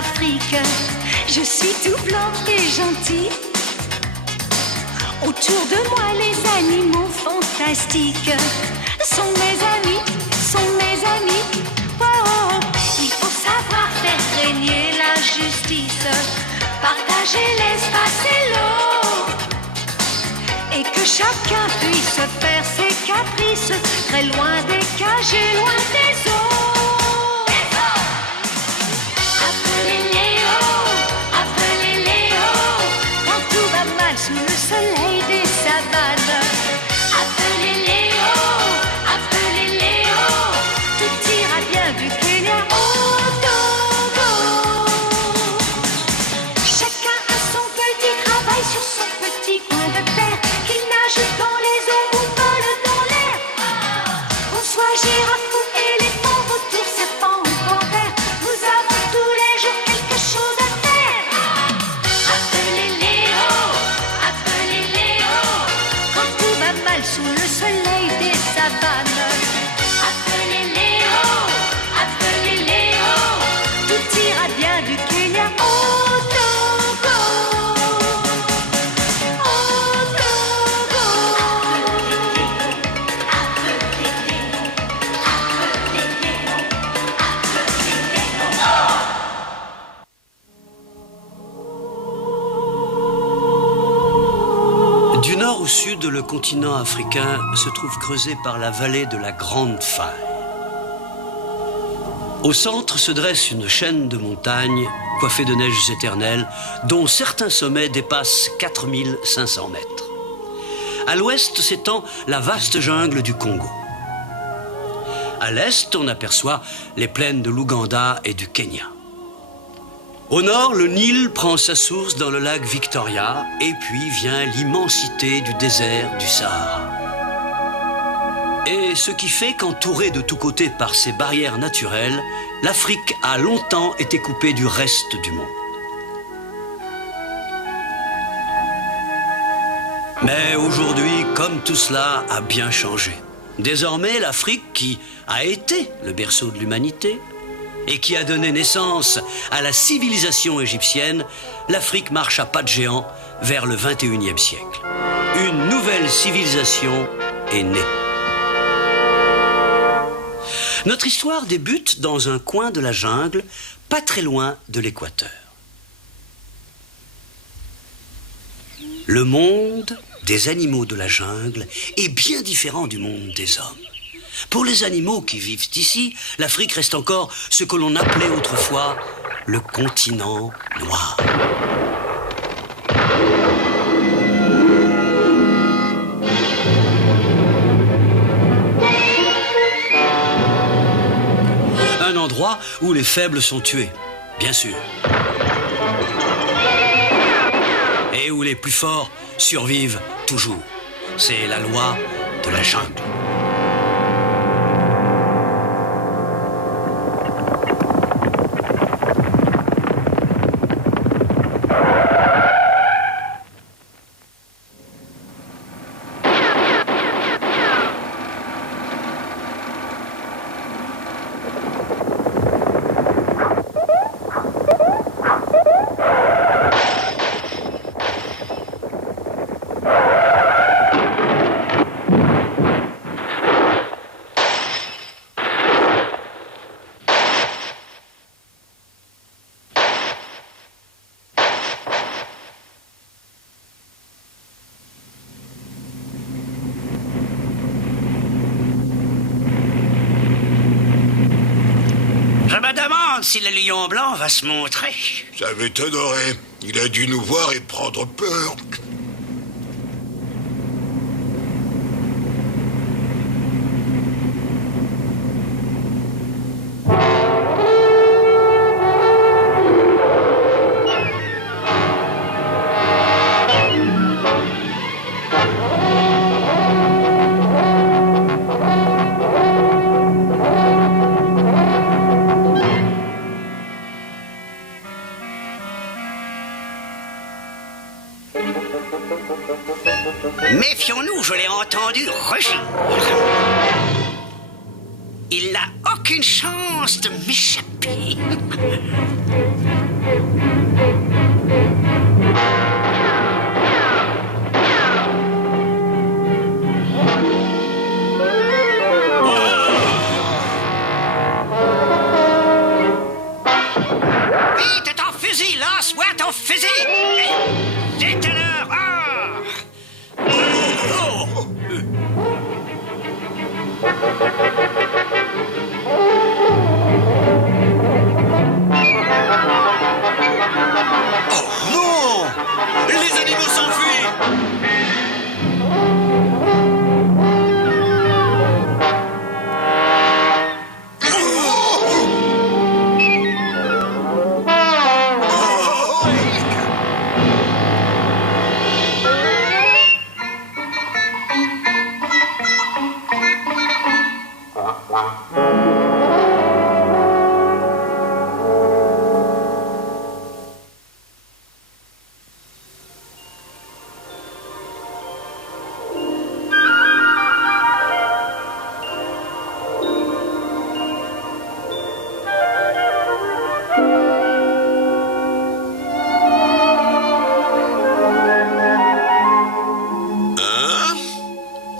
d'Afrique. Je suis tout blanc et gentil. Autour de moi, les animaux fantastiques sont mes amis, sont mes amis. Oh, oh. Il faut savoir faire régner la justice, partager l'espace et l'eau, et que chacun puisse faire ses caprices, très loin des cages et loin des eaux. Appelez Léo, quand tout va mal sous le soleil des savanes. Appelez Léo, tout ira bien du Kenya au Togo. Chacun a son petit travail sur son petit coin de terre, qu'il nage dans les eaux ou vole dans l'air. Qu'on soit girafe ou éléphant, vautour, serpent ou panthère, nous avons tous les jours quelque chose à faire. Appelez Léo, quand tout va mal sous le soleil des savanes. Appelez Léo, tout ira bien du Kenya au Togo. Au Togo. Du nord au sud, le continent africain se trouve creusé par la vallée de la Grande Faille. Au centre se dresse une chaîne de montagnes coiffées de neiges éternelles, dont certains sommets dépassent 4500 mètres. À l'ouest s'étend la vaste jungle du Congo. À l'est, on aperçoit les plaines de l'Ouganda et du Kenya. Au nord, le Nil prend sa source dans le lac Victoria, et puis vient l'immensité du désert du Sahara. Et ce qui fait qu'entourée de tous côtés par ces barrières naturelles, l'Afrique a longtemps été coupée du reste du monde. Mais aujourd'hui, comme tout cela a bien changé. Désormais, l'Afrique, qui a été le berceau de l'humanité, et qui a donné naissance à la civilisation égyptienne, l'Afrique marche à pas de géant vers le XXIe siècle. Une nouvelle civilisation est née. Notre histoire débute dans un coin de la jungle, pas très loin de l'équateur. Le monde des animaux de la jungle est bien différent du monde des hommes. Pour les animaux qui vivent ici, l'Afrique reste encore ce que l'on appelait autrefois le continent noir. Un endroit où les faibles sont tués, bien sûr. Et où les plus forts survivent toujours. C'est la loi de la jungle. Si le lion blanc va se montrer. Ça m'étonnerait. Il a dû nous voir et prendre peur. Méfions-nous, je l'ai entendu rugir. Il n'a aucune chance de m'échapper. Vite, ton fusil, lance-moi ton fusil! Vite à l'heure! Ah! Non! Les animaux s'enfuient!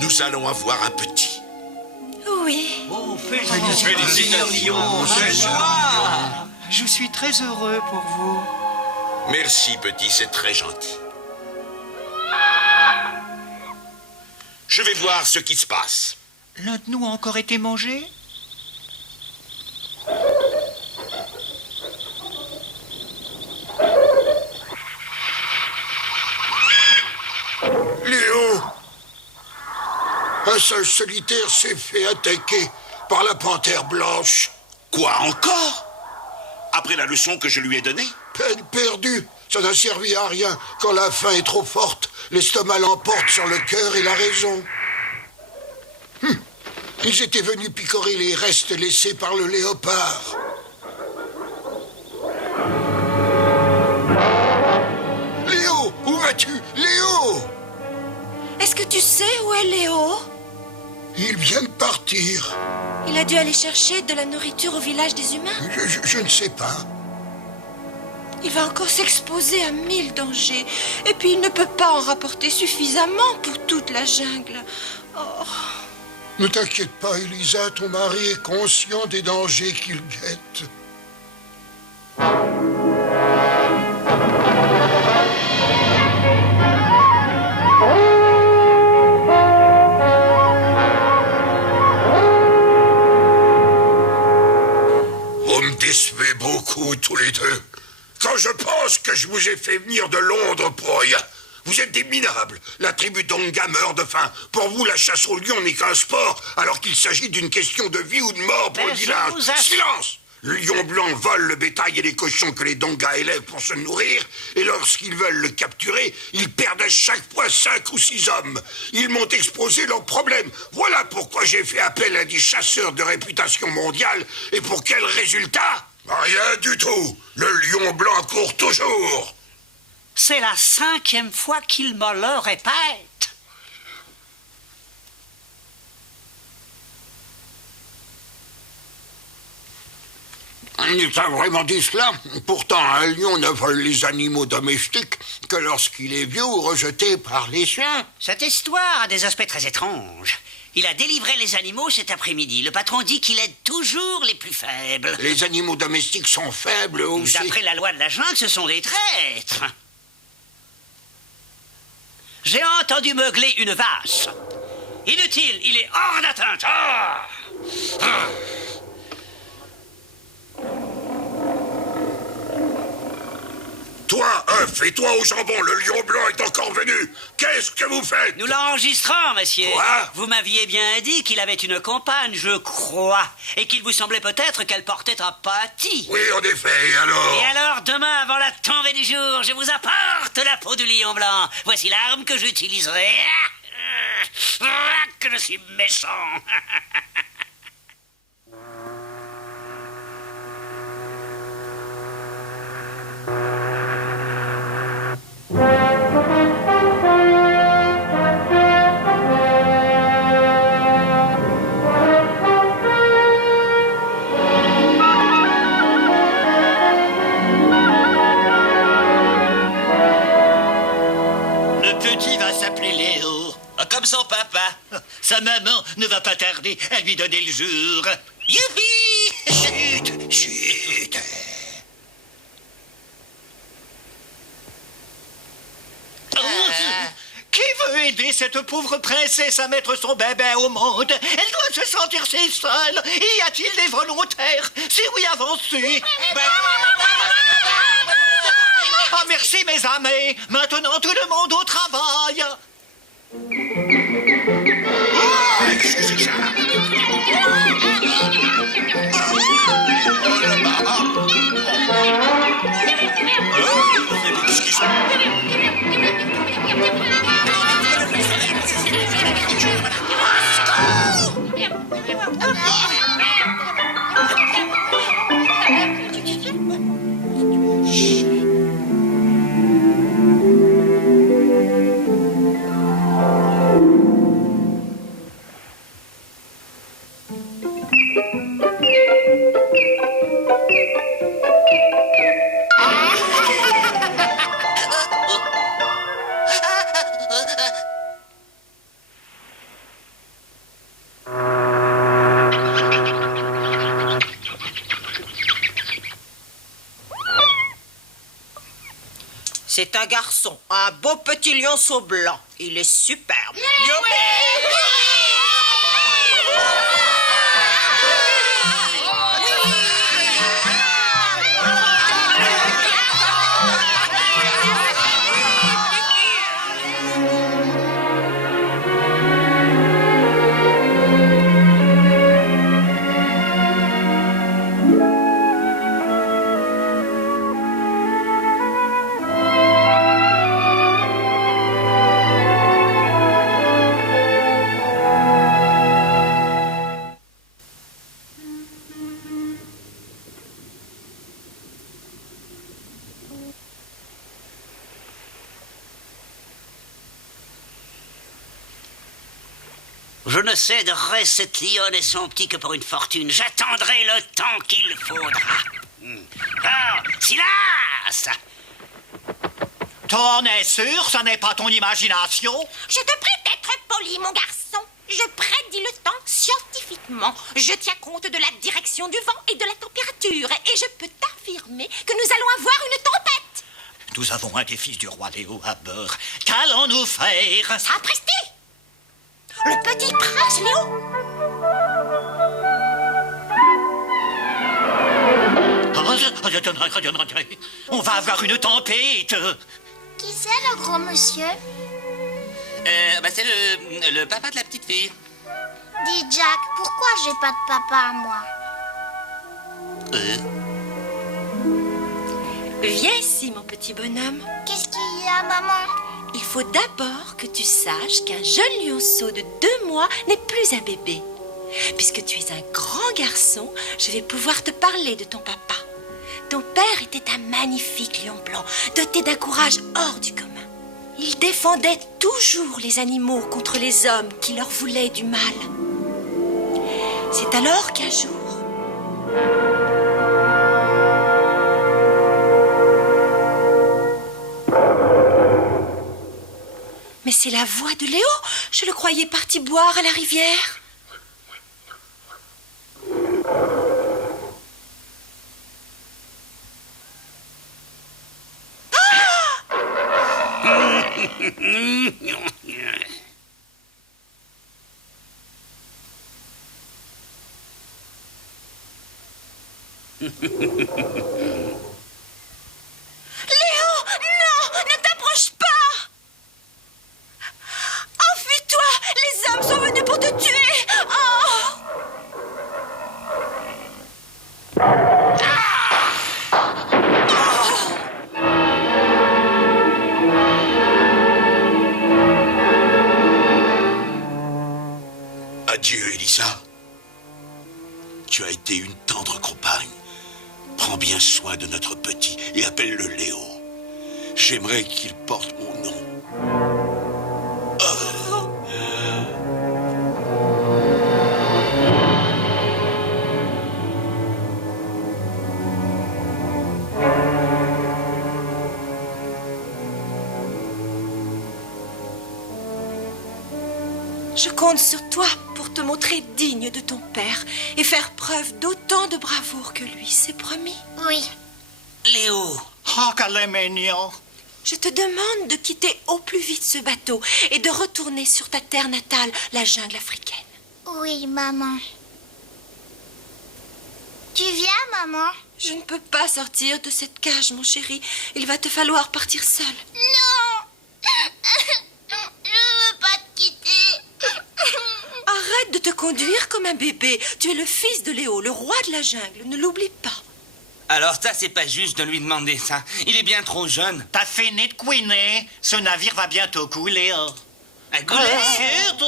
Nous allons avoir un petit. Oui. Oh, Félicitations, Je suis très heureux pour vous. Merci, petit, c'est très gentil. Je vais voir ce qui se passe. L'un de nous a encore été mangé? Léo! Un singe solitaire s'est fait attaquer par la panthère blanche. Quoi encore? Après la leçon que je lui ai donnée? Peine perdue. Ça n'a servi à rien. Quand la faim est trop forte, l'estomac l'emporte sur le cœur et la raison. Ils étaient venus picorer les restes laissés par le léopard. Léo, où vas-tu? Léo! Est-ce que tu sais où est Léo? Il vient de partir. Il a dû aller chercher de la nourriture au village des humains. Je ne sais pas. Il va encore s'exposer à 1000 dangers. Et puis il ne peut pas en rapporter suffisamment pour toute la jungle. Oh. Ne t'inquiète pas, Elisa, ton mari est conscient des dangers qu'il guette. Vous me décevez beaucoup, tous les deux. Quand je pense que je vous ai fait venir de Londres pour rien. Vous êtes des minables. La tribu d'Onga meurt de faim. Pour vous, la chasse au lion n'est qu'un sport, alors qu'il s'agit d'une question de vie ou de mort pour le village. Silence! Le lion blanc vole le bétail et les cochons que les Donga élèvent pour se nourrir, et lorsqu'ils veulent le capturer, ils perdent à chaque fois 5 ou 6 hommes. Ils m'ont exposé leurs problèmes. Voilà pourquoi j'ai fait appel à des chasseurs de réputation mondiale. Et pour quel résultat? Rien du tout. Le lion blanc court toujours. C'est la 5e fois qu'il me le répète. Il t'a vraiment dit cela? Pourtant, un lion ne vole les animaux domestiques que lorsqu'il est vieux ou rejeté par les chiens. Cette histoire a des aspects très étranges. Il a délivré les animaux cet après-midi. Le patron dit qu'il aide toujours les plus faibles. Les animaux domestiques sont faibles aussi. D'après la loi de la jungle, ce sont des traîtres. J'ai entendu meugler une vache. Inutile, il est hors d'atteinte. Ah! Ah! Toi, œuf, et toi au jambon, le lion blanc est encore venu. Qu'est-ce que vous faites? Nous l'enregistrons, monsieur. Quoi? Vous m'aviez bien dit qu'il avait une compagne, je crois, et qu'il vous semblait peut-être qu'elle portait un pâtis. Oui, en effet, et alors? Et alors, demain, avant la tombée du jour, je vous apporte la peau du lion blanc. Voici l'arme que j'utiliserai. Que je suis méchant. Sa maman ne va pas tarder à lui donner le jour. Youpi! Chut, chut. Qui veut aider cette pauvre princesse à mettre son bébé au monde? Elle doit se sentir si seule. Y a-t-il des volontaires? Si oui, avancez. Ah, merci, mes amis. Maintenant, tout le monde au travail. C'est ça. Qu'est-ce qui se C'est un garçon, un beau petit lionceau blanc. Il est superbe. Je ne céderai cette lionne et son petit que pour une fortune. J'attendrai le temps qu'il faudra. Ah, silence! T'en es sûr, ce n'est pas ton imagination? Je te prie d'être poli, mon garçon. Je prédis le temps scientifiquement. Je tiens compte de la direction du vent et de la température. Et je peux t'affirmer que nous allons avoir une tempête. Nous avons un des fils du roi Léo à bord. Qu'allons-nous faire? Sapristi! Le petit prince Léo. On va avoir une tempête. Qui c'est le gros monsieur? C'est le papa de la petite fille. Dis Jack, pourquoi j'ai pas de papa à moi? Viens ici, mon petit bonhomme. Qu'est-ce qu'il y a, maman? Il faut d'abord que tu saches qu'un jeune lionceau de 2 mois n'est plus un bébé. Puisque tu es un grand garçon, je vais pouvoir te parler de ton papa. Ton père était un magnifique lion blanc, doté d'un courage hors du commun. Il défendait toujours les animaux contre les hommes qui leur voulaient du mal. C'est alors qu'un jour... Mais c'est la voix de Léo. Je le croyais parti boire à la rivière. Léo, non, ne t'approche pas. Enfuis-toi, les hommes sont venus pour te tuer. Oh. Adieu, Elisa. Tu as été une tendre compagne. Prends bien soin de notre petit et appelle-le Léo. J'aimerais qu'il porte mon nom. Je compte sur toi pour te montrer digne de ton père et faire preuve d'autant de bravoure que lui, c'est promis. Oui. Léo. Oh, qu'elle est mignon. Je te demande de quitter au plus vite ce bateau et de retourner sur ta terre natale, la jungle africaine. Oui, maman. Tu viens, maman? Je ne peux pas sortir de cette cage, mon chéri. Il va te falloir partir seul. Non. Je veux pas te quitter. Arrête de te conduire comme un bébé. Tu es le fils de Léo, le roi de la jungle. Ne l'oublie pas. Alors ça, c'est pas juste de lui demander ça. Il est bien trop jeune. T'as fini de couiner. Ce navire va bientôt couler. À couler. Chut,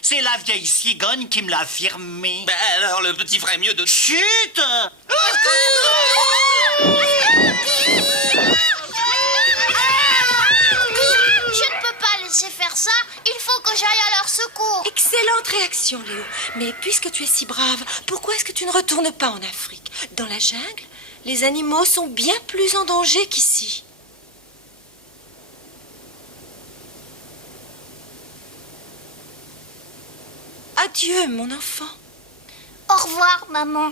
c'est la vieille cigogne qui me l'a affirmé. Bah alors, le petit ferait mieux de... Chut. Je ne peux pas laisser faire ça. Il faut que j'aille à leur secours. Excellente réaction, Léo. Mais puisque tu es si brave, pourquoi est-ce que tu ne retournes pas en Afrique? Dans la jungle, les animaux sont bien plus en danger qu'ici. Adieu, mon enfant. Au revoir, maman.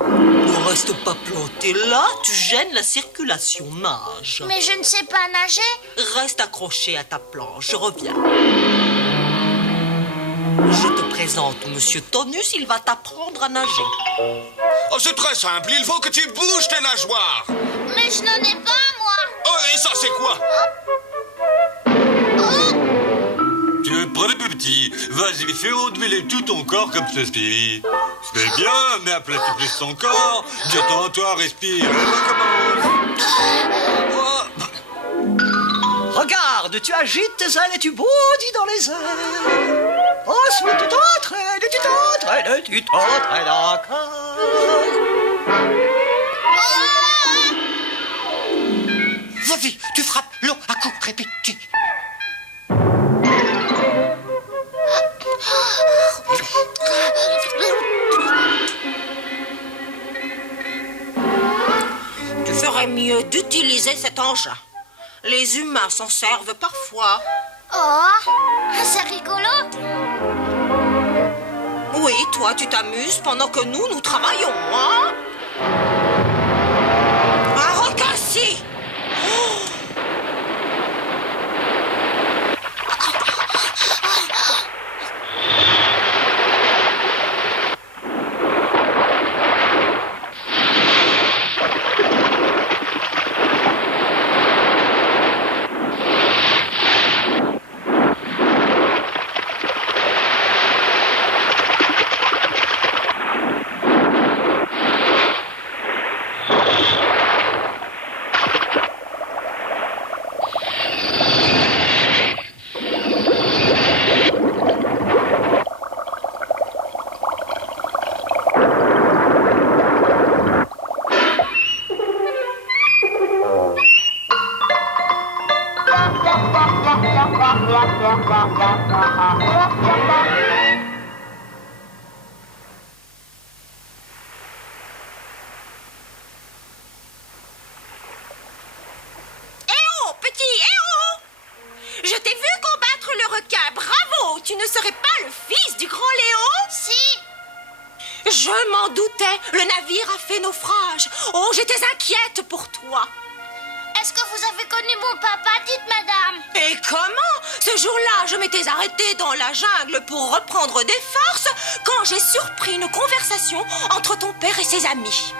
Ne reste pas planté là, tu gênes la circulation, nage. Mais je ne sais pas nager. Reste accroché à ta planche, je reviens. Je te présente Monsieur Tonus, il va t'apprendre à nager. Oh, c'est très simple, il faut que tu bouges tes nageoires. Mais je n'en ai pas, moi. Oh, et ça, c'est quoi? Tu es prêt, petit? Vas-y, fais onduler tout ton corps comme ceci. C'est bien, mais aplatis plus ton corps. Détends-toi, respire, et recommence. Regarde, tu agites tes ailes et tu bondis dans les airs. Ensuite, tu t'entraînes, tu t'entraînes encore. Vas-y, tu frappes l'eau à coups répétés. Tu ferais mieux d'utiliser cet engin. Les humains s'en servent parfois. Oh, c'est rigolo. Oui, toi, tu t'amuses pendant que nous travaillons, hein? Un requin-ci! tu ne serais pas le fils du grand Léo? Si. Je m'en doutais. Le navire a fait naufrage. Oh, j'étais inquiète pour toi. Est-ce que vous avez connu mon papa? Dites, madame. Et comment? Ce jour-là, je m'étais arrêtée dans la jungle pour reprendre des forces quand j'ai surpris une conversation entre ton père et ses amis.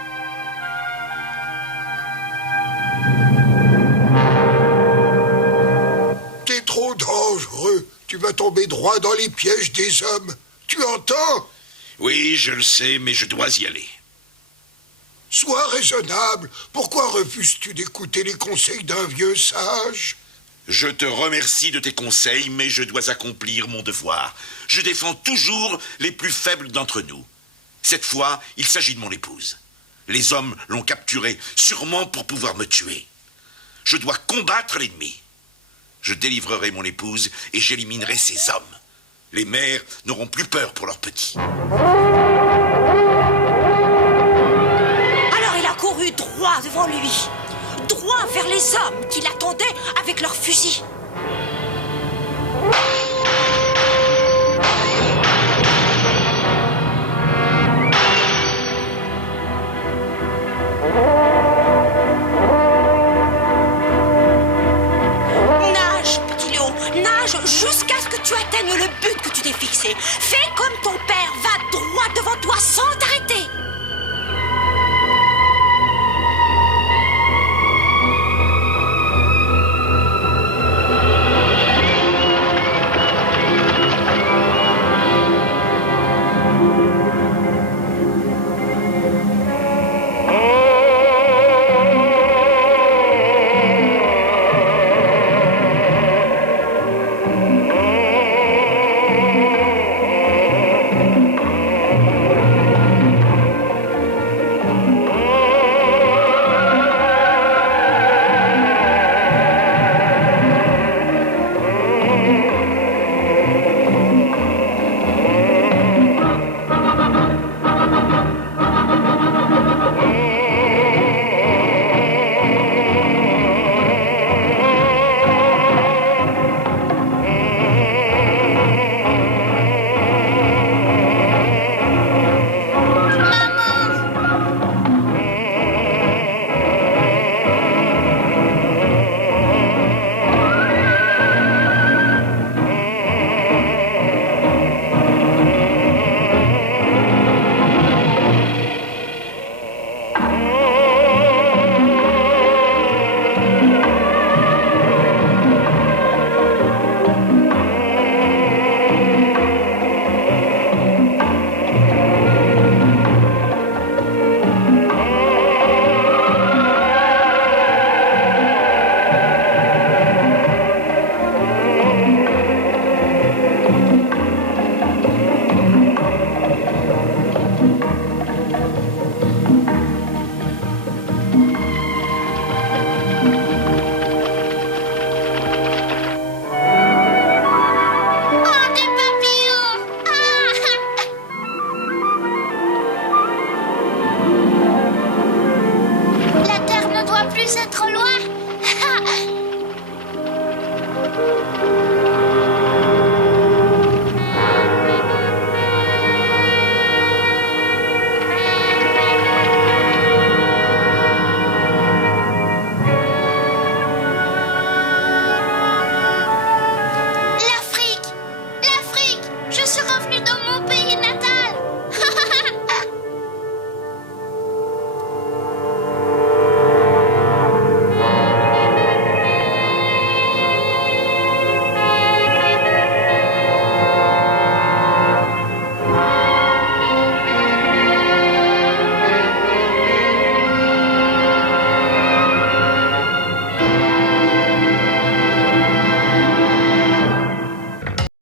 T'es trop dangereux. Tu vas tomber droit dans les pièges des hommes. Tu entends? Oui, je le sais, mais je dois y aller. Sois raisonnable. Pourquoi refuses-tu d'écouter les conseils d'un vieux sage? Je te remercie de tes conseils, mais je dois accomplir mon devoir. Je défends toujours les plus faibles d'entre nous. Cette fois, il s'agit de mon épouse. Les hommes l'ont capturée, sûrement pour pouvoir me tuer. Je dois combattre l'ennemi. Je délivrerai mon épouse et j'éliminerai ces hommes. Les mères n'auront plus peur pour leurs petits. Couru droit devant lui, droit vers les hommes qui l'attendaient avec leurs fusils. Nage, petit Léo, nage jusqu'à ce que tu atteignes le but que tu t'es fixé. Fais comme ton